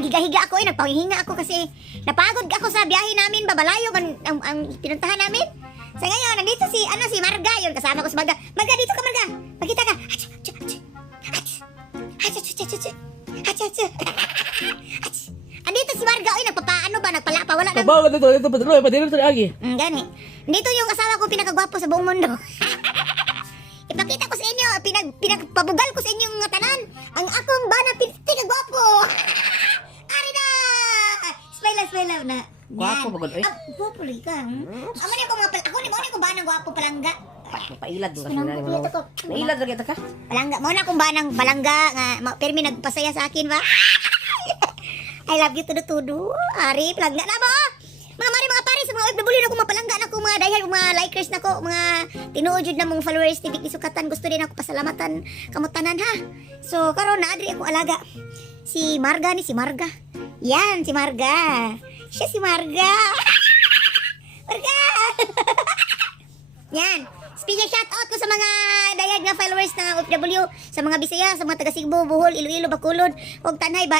naghiga-higa ako, nagpahinga ako kasi napagod ako sa biyahe namin, babalayo ang pinuntahan namin. Sa ngayon, nandito si Marga, yun, kasama ko si Marga. Marga, dito ka, Marga. Magkita ka. Andito si Marga, nagpalapa, wala nang... Kabaw, ito, padilo lagi. Gani. Dito yung asawa ko pinakagwapo sa buong mundo. Ipakita ko sa inyo, pinagpabugal ko sa inyong mga tanan. Ang akong bana pinakagwapo. Ari na! Smile na. Gwapo ba gud, oy? Gwapo rin ka. Amo ni ko mga ako ni mo ni ko banang gwapo palangga. Pailad mo kasi Pinang na ko. Pailad lagi ta ka. Palangga mo na kung banang balangga nga permi nagpasaya sa akin ba? I love you tudo. Ari, palangga na mo. Mga mari mga pare sa mga OFW na ko mapalangga na ko mga dayhan mga likers na ko mga tinuod jud na mong followers TV Kisukatan, gusto din ako pasalamatan kamutanan ha. So karon na adri akong alaga si Marga. Yan si Marga. Siya si Marga. Marga. Yan. Special shout out ko sa mga dayag nga followers ng OFW, sa mga Bisaya, sa mga taga Cebu, Bohol, Iloilo, Bacolod, ug Tanay ba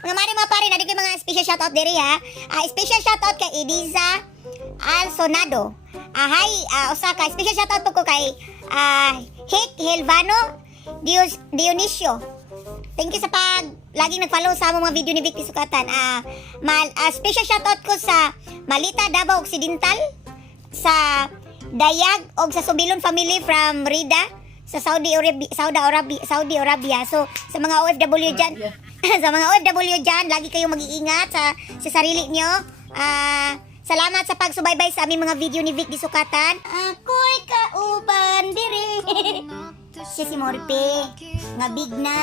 mga mari mga pare, nadi ko mga special shout out diri ha. Special shout out kay Ediza Alsonado. Osaka. Special shout out ko kay Hik Helvano Dionisio. Thank you sa laging nag-follow sa mga video ni Vic Kisukatan. Special shout out ko sa Malita Davao Occidental, sa Dayag o sa Subilon family from Rida sa Saudi Arabia. So sa mga OFW dyan, sa mga OFW dyan, lagi kayong mag-iingat sa sarili nyo. Salamat sa pagsubaybay sa aming mga video ni Vic Kisukatan. Ako'y kauban diri. Siya si Morpe. Nga big na.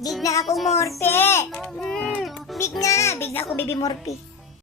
Big na akong Morpe. Big na ako, baby Morpe.